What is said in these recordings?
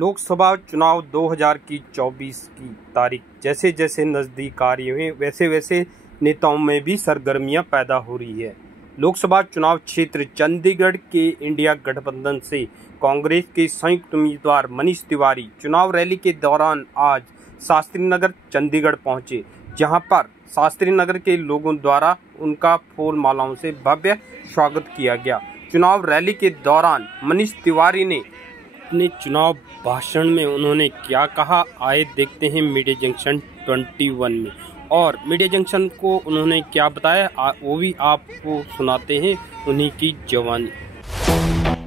लोकसभा चुनाव 2024 की तारीख जैसे जैसे नज़दीक आ रही है वैसे वैसे नेताओं में भी सरगर्मियां पैदा हो रही है। लोकसभा चुनाव क्षेत्र चंडीगढ़ के इंडिया गठबंधन से कांग्रेस के संयुक्त उम्मीदवार मनीष तिवारी चुनाव रैली के दौरान आज शास्त्री नगर चंडीगढ़ पहुंचे, जहां पर शास्त्री नगर के लोगों द्वारा उनका फूल मालाओं से भव्य स्वागत किया गया। चुनाव रैली के दौरान मनीष तिवारी ने अपने चुनाव भाषण में उन्होंने क्या कहा, आए देखते हैं मीडिया जंक्शन 21 में। और मीडिया जंक्शन को उन्होंने क्या बताया वो भी आपको सुनाते हैं उन्हीं की जवानी।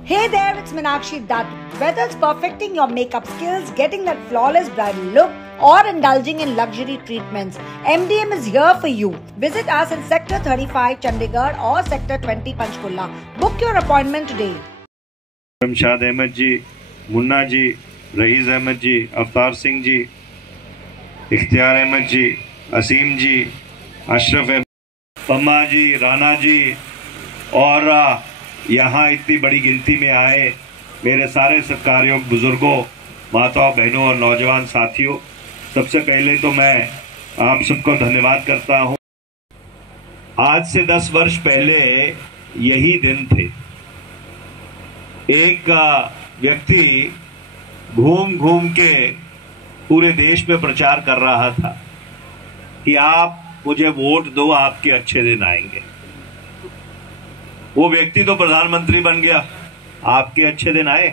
Hey there, it's Meenakshi Dutt. Whether it's perfecting your makeup skills, getting that flawless bridal look, or indulging in luxury treatments, MDM is here for you. Visit us in Sector 35 Chandigarh or Sector 20 Panchkulla. Book your appointment today. Shamshad Ahmad ji, Munna ji, Rais Ahmad ji, Avtar Singh जी, इख्तियार अहमद जी, असीम जी, अशरफ अहमद, पम्मा जी, राना जी और यहाँ इतनी बड़ी गिनती में आए मेरे सारे सत्कारयोग बुजुर्गों, माताओं, बहनों और नौजवान साथियों, सबसे पहले तो मैं आप सबको धन्यवाद करता हूँ। आज से 10 वर्ष पहले यही दिन थे। एक व्यक्ति घूम घूम के पूरे देश में प्रचार कर रहा था कि आप मुझे वोट दो, आपके अच्छे दिन आएंगे। वो व्यक्ति तो प्रधानमंत्री बन गया। आपके अच्छे दिन आए?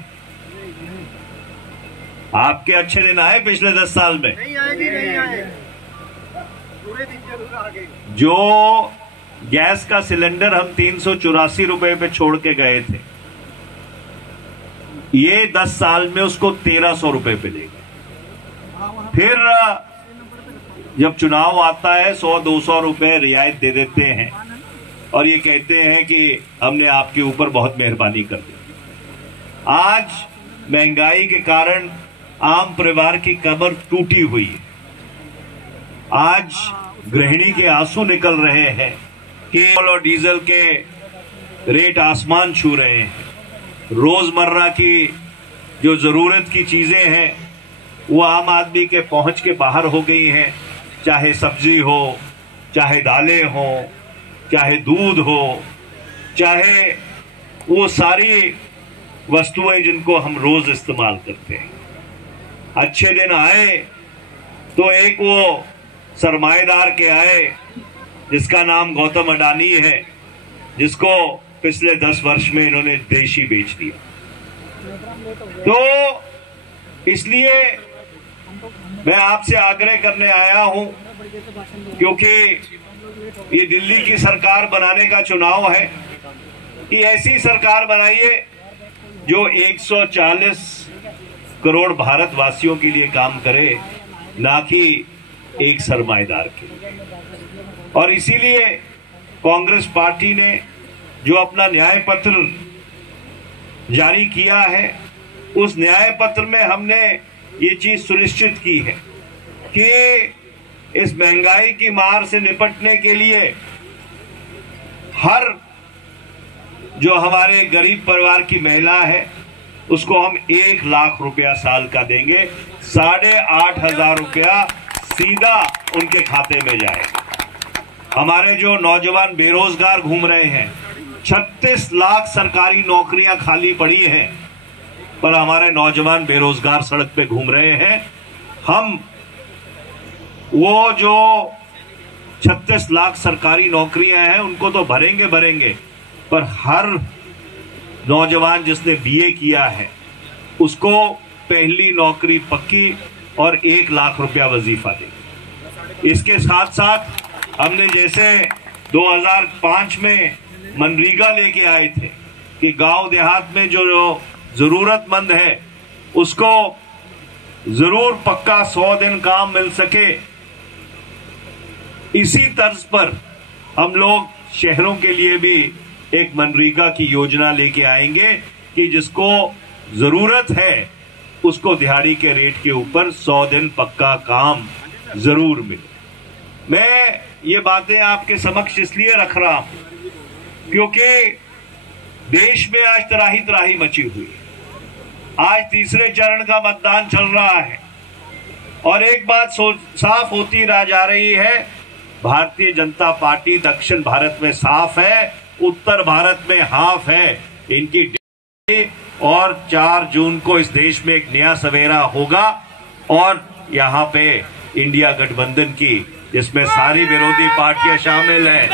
आपके अच्छे दिन आए पिछले 10 साल में? नहीं आए। पूरे दिन जरूर आ गए। जो गैस का सिलेंडर हम 384 रुपए पे छोड़ के गए थे, ये 10 साल में उसको 1300 रुपए पे ले गए। फिर जब चुनाव आता है 100-200 रुपए रियायत दे देते हैं और ये कहते हैं कि हमने आपके ऊपर बहुत मेहरबानी कर दी। आज महंगाई के कारण आम परिवार की कमर टूटी हुई है। आज गृहिणी के आंसू निकल रहे हैं कि पेट्रोल और डीजल के रेट आसमान छू रहे हैं। रोजमर्रा की जो जरूरत की चीजें हैं वो आम आदमी के पहुंच के बाहर हो गई हैं। चाहे सब्जी हो, चाहे दालें हो, चाहे दूध हो, चाहे वो सारी वस्तुएं जिनको हम रोज इस्तेमाल करते हैं। अच्छे दिन आए तो एक वो सरमाएदार के आए जिसका नाम गौतम अडानी है, जिसको पिछले 10 वर्ष में इन्होंने देश ही बेच दिया। तो इसलिए मैं आपसे आग्रह करने आया हूं, क्योंकि ये दिल्ली की सरकार बनाने का चुनाव है कि ऐसी सरकार बनाइए जो 140 करोड़ भारतवासियों के लिए काम करे, ना कि एक सरमाएदार के लिए। और इसीलिए कांग्रेस पार्टी ने जो अपना न्याय पत्र जारी किया है, उस न्याय पत्र में हमने ये चीज सुनिश्चित की है कि इस महंगाई की मार से निपटने के लिए हर जो हमारे गरीब परिवार की महिला है उसको हम 1 लाख रुपया साल का देंगे। 8,500 रुपया सीधा उनके खाते में जाएगा। हमारे जो नौजवान बेरोजगार घूम रहे हैं, 36 लाख सरकारी नौकरियां खाली पड़ी हैं, पर हमारे नौजवान बेरोजगार सड़क पे घूम रहे हैं। हम वो जो 36 लाख सरकारी नौकरियां हैं उनको तो भरेंगे, पर हर नौजवान जिसने बीए किया है उसको पहली नौकरी पक्की और 1 लाख रुपया वजीफा देंगे। इसके साथ साथ हमने जैसे 2005 में मनरेगा लेके आए थे कि गांव देहात में जो जरूरतमंद है उसको जरूर पक्का 100 दिन काम मिल सके। इसी तर्ज पर हम लोग शहरों के लिए भी एक मनरेगा की योजना लेके आएंगे कि जिसको जरूरत है उसको दिहाड़ी के रेट के ऊपर 100 दिन पक्का काम जरूर मिले। मैं ये बातें आपके समक्ष इसलिए रख रहा हूं क्योंकि देश में आज त्राही त्राही मची हुई है। आज तीसरे चरण का मतदान चल रहा है और एक बात साफ होती रह जा रही है, भारतीय जनता पार्टी दक्षिण भारत में साफ है, उत्तर भारत में हाफ है। इनकी और 4 जून को इस देश में एक नया सवेरा होगा और यहाँ पे इंडिया गठबंधन की, जिसमें सारी विरोधी पार्टियां शामिल हैं,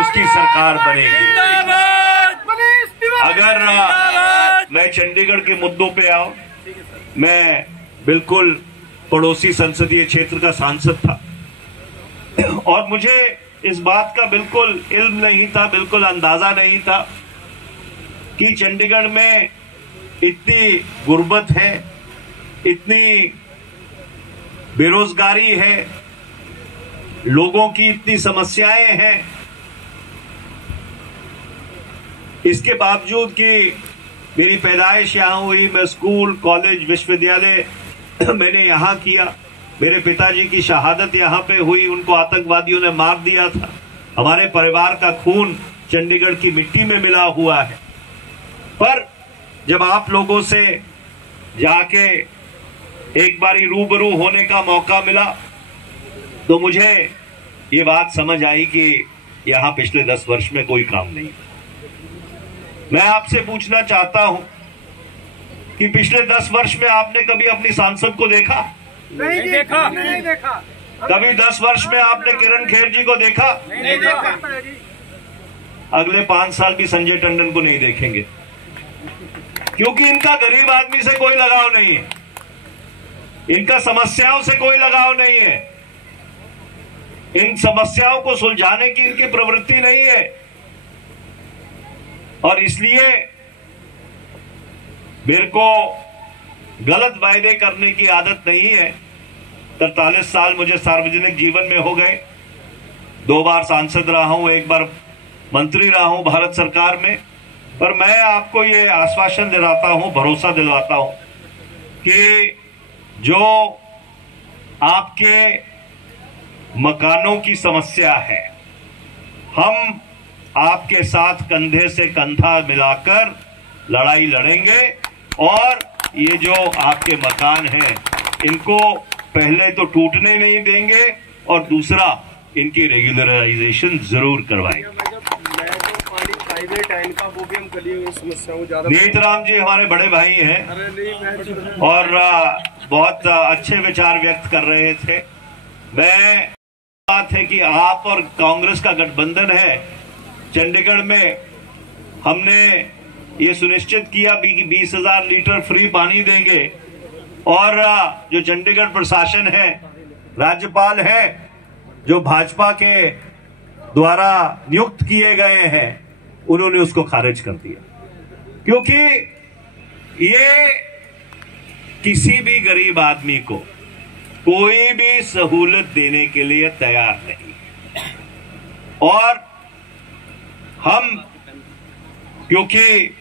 उसकी सरकार बनेगी। अगर मैं चंडीगढ़ के मुद्दों पे आऊं, मैं बिल्कुल पड़ोसी संसदीय क्षेत्र का सांसद था और मुझे इस बात का बिल्कुल इल्म नहीं था, बिल्कुल अंदाजा नहीं था कि चंडीगढ़ में इतनी गुर्बत है, इतनी बेरोजगारी है, लोगों की इतनी समस्याएं हैं। इसके बावजूद कि मेरी पैदाइश यहाँ हुई, मैं स्कूल, कॉलेज, विश्वविद्यालय मैंने यहाँ किया, मेरे पिताजी की शहादत यहाँ पे हुई, उनको आतंकवादियों ने मार दिया था, हमारे परिवार का खून चंडीगढ़ की मिट्टी में मिला हुआ है। पर जब आप लोगों से जाके एक बारी रूबरू होने का मौका मिला तो मुझे ये बात समझ आई कि यहाँ पिछले 10 वर्ष में कोई काम नहीं। मैं आपसे पूछना चाहता हूं कि पिछले 10 वर्ष में आपने कभी अपनी सांसद को देखा? नहीं देखा। कभी 10 वर्ष में आपने किरण खेर जी को देखा? नहीं देखा। अगले 5 साल भी संजय टंडन को नहीं देखेंगे, क्योंकि इनका गरीब आदमी से कोई लगाव नहीं है, इनका समस्याओं से कोई लगाव नहीं है, इन समस्याओं को सुलझाने की इनकी प्रवृत्ति नहीं है। और इसलिए मेरे को गलत वायदे करने की आदत नहीं है। 43 साल मुझे सार्वजनिक जीवन में हो गए, 2 बार सांसद रहा हूं, 1 बार मंत्री रहा हूं भारत सरकार में। पर मैं आपको ये आश्वासन दिलाता हूं, भरोसा दिलवाता हूं कि जो आपके मकानों की समस्या है, हम आपके साथ कंधे से कंधा मिलाकर लड़ाई लड़ेंगे और ये जो आपके मकान हैं इनको पहले तो टूटने नहीं देंगे और दूसरा इनकी रेगुलराइजेशन जरूर करवाएंगे। नीतराम जी हमारे बड़े भाई हैं और बहुत अच्छे विचार व्यक्त कर रहे थे। मैं बात है कि आप और कांग्रेस का गठबंधन है, चंडीगढ़ में हमने ये सुनिश्चित किया कि 20,000 लीटर फ्री पानी देंगे और जो चंडीगढ़ प्रशासन है, राज्यपाल है जो भाजपा के द्वारा नियुक्त किए गए हैं, उन्होंने उसको खारिज कर दिया, क्योंकि ये किसी भी गरीब आदमी को कोई भी सहूलत देने के लिए तैयार नहीं। और हम क्योंकि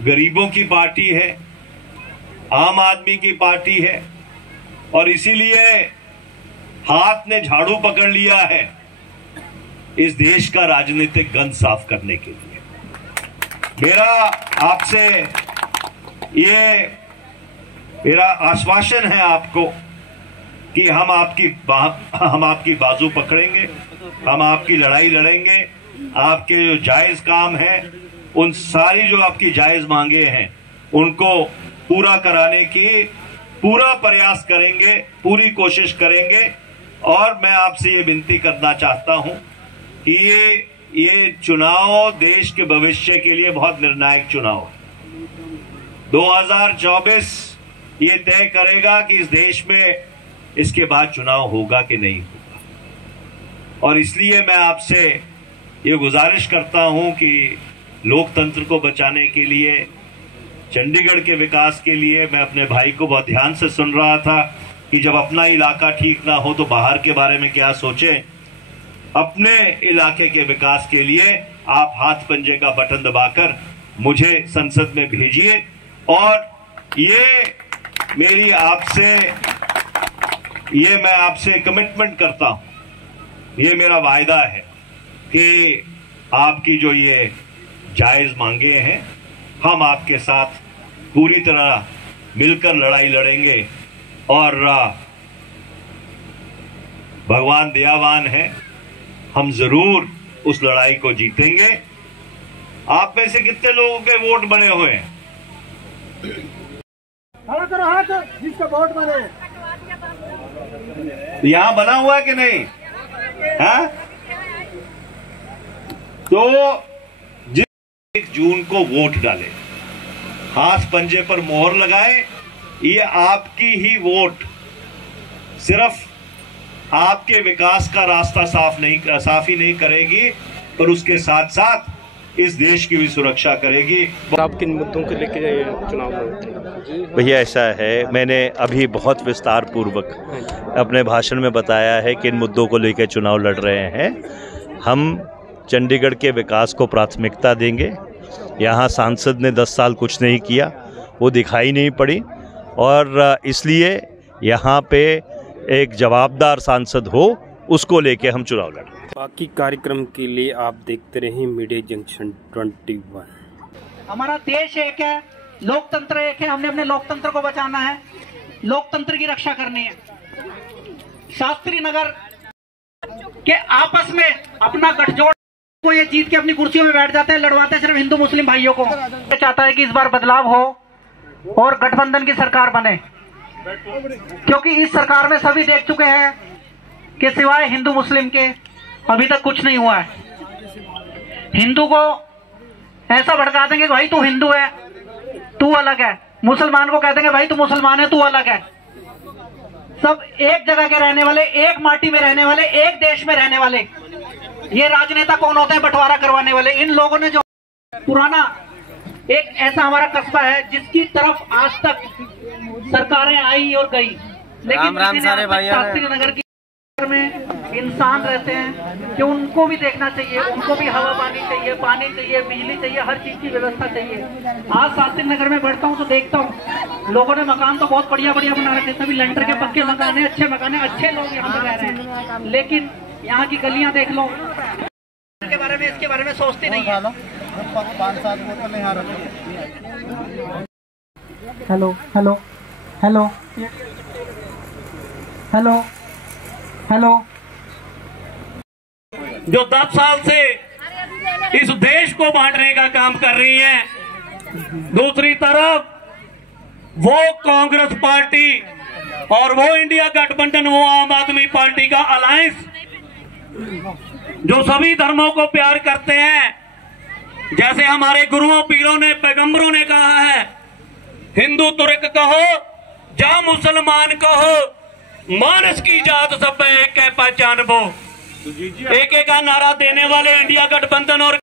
गरीबों की पार्टी है, आम आदमी की पार्टी है और इसीलिए हाथ ने झाड़ू पकड़ लिया है इस देश का राजनीतिक गंद साफ करने के लिए। मेरा आपसे ये मेरा आश्वासन है आपको कि हम आपकी बाजू पकड़ेंगे, हम आपकी लड़ाई लड़ेंगे, आपके जो जायज काम है, उन सारी जो आपकी जायज मांगे हैं उनको पूरा कराने की पूरा प्रयास करेंगे, पूरी कोशिश करेंगे। और मैं आपसे ये विनती करना चाहता हूं कि ये चुनाव देश के भविष्य के लिए बहुत निर्णायक चुनाव है। 2024 ये तय करेगा कि इस देश में इसके बाद चुनाव होगा कि नहीं होगा। और इसलिए मैं आपसे ये गुजारिश करता हूं कि लोकतंत्र को बचाने के लिए, चंडीगढ़ के विकास के लिए, मैं अपने भाई को बहुत ध्यान से सुन रहा था कि जब अपना इलाका ठीक ना हो तो बाहर के बारे में क्या सोचें। अपने इलाके के विकास के लिए आप हाथ पंजे का बटन दबाकर मुझे संसद में भेजिए। और मैं आपसे कमिटमेंट करता हूं, ये मेरा वायदा है कि आपकी जो ये जायज मांगे हैं हम आपके साथ पूरी तरह मिलकर लड़ाई लड़ेंगे और भगवान दयावान है, हम जरूर उस लड़ाई को जीतेंगे। आप में से कितने लोगों के वोट बने हुए हैं? करो हाथ जिसका वोट बने। यहां बना हुआ है कि नहीं? हाँ? तो जिस 1 जून को वोट डालें, हाथ पंजे पर मोहर लगाएं। ये आपकी ही वोट सिर्फ आपके विकास का रास्ता साफ ही नहीं करेगी, पर उसके साथ साथ इस देश की भी सुरक्षा करेगी। आप किन मुद्दों को लेकर चुनाव लड़ते? भैया ऐसा है, मैंने अभी बहुत विस्तार पूर्वक अपने भाषण में बताया है कि इन मुद्दों को लेकर चुनाव लड़ रहे हैं। हम चंडीगढ़ के विकास को प्राथमिकता देंगे। यहाँ सांसद ने 10 साल कुछ नहीं किया, वो दिखाई नहीं पड़ी, और इसलिए यहाँ पे एक जवाबदार सांसद हो, उसको लेके हम चुनाव लड़ रहे हैं। बाकी कार्यक्रम के लिए आप देखते रहें मीडिया जंक्शन 21। हमारा देश एक है, लोकतंत्र एक है, हमने अपने लोकतंत्र को बचाना है, लोकतंत्र की रक्षा करनी है। शास्त्री नगर के आपस में अपना गठजोड़ को ये जीत के अपनी कुर्सियों में बैठ जाते हैं, लड़वाते सिर्फ हिंदू मुस्लिम भाइयों को। चाहता है कि इस बार बदलाव हो और गठबंधन की सरकार बने, क्योंकि इस सरकार में सभी देख चुके हैं कि सिवाय हिंदू मुस्लिम के अभी तक कुछ नहीं हुआ है। हिंदू को ऐसा भड़का देंगे कि भाई तू हिंदू है, तू अलग है। मुसलमान को कह देंगे भाई तू मुसलमान है, तू अलग है। सब एक जगह के रहने वाले, एक माटी में रहने वाले, एक देश में रहने वाले। ये राजनेता कौन होते हैं? बंटवारा करवाने वाले। इन लोगों ने जो पुराना एक ऐसा हमारा कस्बा है जिसकी तरफ आज तक सरकारें आई और गई, लेकिन शास्त्री नगर की में इंसान रहते हैं कि उनको भी देखना चाहिए, उनको भी हवा पानी चाहिए, बिजली चाहिए, हर चीज की व्यवस्था चाहिए। आज शास्त्री नगर में बैठता हूँ तो देखता हूँ लोगों ने मकान तो बहुत बढ़िया बना रखे, सभी लेंटर के पक्के मकान है, अच्छे मकान है, अच्छे लोग यहाँ पे रह रहे हैं, लेकिन यहाँ की गलियां देख लो, इसके बारे में सोचते नहीं है। Hello hello hello hello hello. जो 10 साल से इस देश को बांटने का काम कर रही हैं, दूसरी तरफ वो कांग्रेस पार्टी और वो इंडिया गठबंधन, वो आम आदमी पार्टी का अलायंस जो सभी धर्मों को प्यार करते हैं। जैसे हमारे गुरुओं पीरों ने पैगंबरों ने कहा है, हिंदू तुर्क कहो या मुसलमान कहो, मानस की जात सब एक है पहचान वो। एक का नारा देने वाले इंडिया गठबंधन और